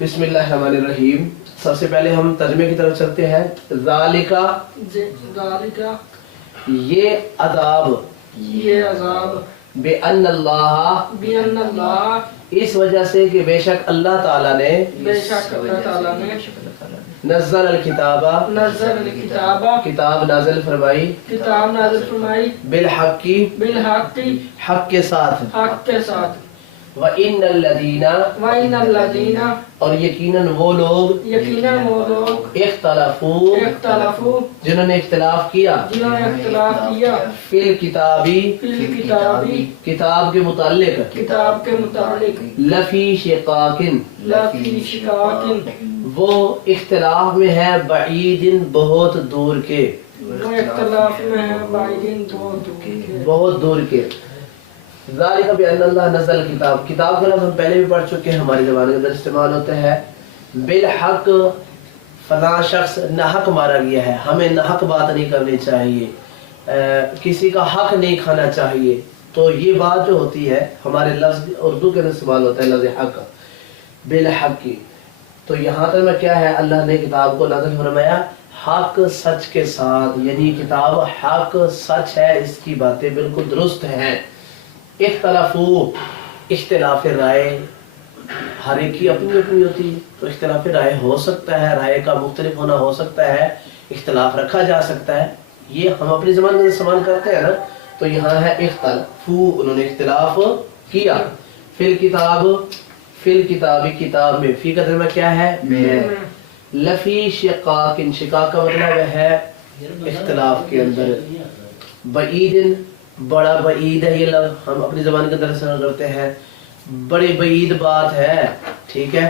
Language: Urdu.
بسم اللہ الرحمن الرحیم. سب سے پہلے ہم ترجمے کی طرف چلتے ہیں. ذالکا یہ عذاب بِأَنَّ اللَّهَ اس وجہ سے کہ بے شک اللہ تعالیٰ نے نزل الکتاب کتاب نازل فرمائی بالحق حق کے ساتھ وَإِنَّ الَّذِينَ اور یقیناً وہ لوگ اختلفوا جنہوں نے اختلاف کیا فی الکتاب کتاب کے متعلق لفی شقاق وہ اختلاف میں ہے بعید بہت دور کے بہت دور کے. ذالک بأن اللہ نزل کتاب کتاب کا لفظ ہم پہلے بھی پڑھ چکے ہیں ہماری زبان کے اندر استعمال ہوتا ہے. بالحق فلاں شخص ناحق مارا گیا ہے. ہمیں ناحق بات نہیں کرنی چاہیے, کسی کا حق نہیں کھانا چاہیے. تو یہ بات جو ہوتی ہے ہمارے لفظ اردو کے اندر استعمال ہوتا ہے لفظ حق بالحق کی. تو یہاں تک میں کیا ہے اللہ نے کتاب کو نازل فرمایا حق سچ کے ساتھ, یعنی کتاب حق سچ ہے, اس کی باتیں بالکل درست ہیں. اختلافو اختلاف رائے ہر ایک کی اپنی اپنی ہوتی ہے, تو اختلاف رائے ہو سکتا ہے, رائے کا مختلف ہونا ہو سکتا ہے, اختلاف رکھا جا سکتا ہے. یہ ہم اپنی زبان میں استعمال کرتے ہیں نا. تو یہاں ہے اختلافو انہوں نے اختلاف کیا فی الکتاب کتاب میں. فی کا ترجمہ کیا ہے میں. لفی شقاق شقاق کا مطلب ہے اختلاف کے اندر. بعید بڑا بعید ہے, یہ لفظ ہم اپنی زبان کے اندر استعمال کرتے ہیں. بڑی بعید بات ہے, ٹھیک ہے.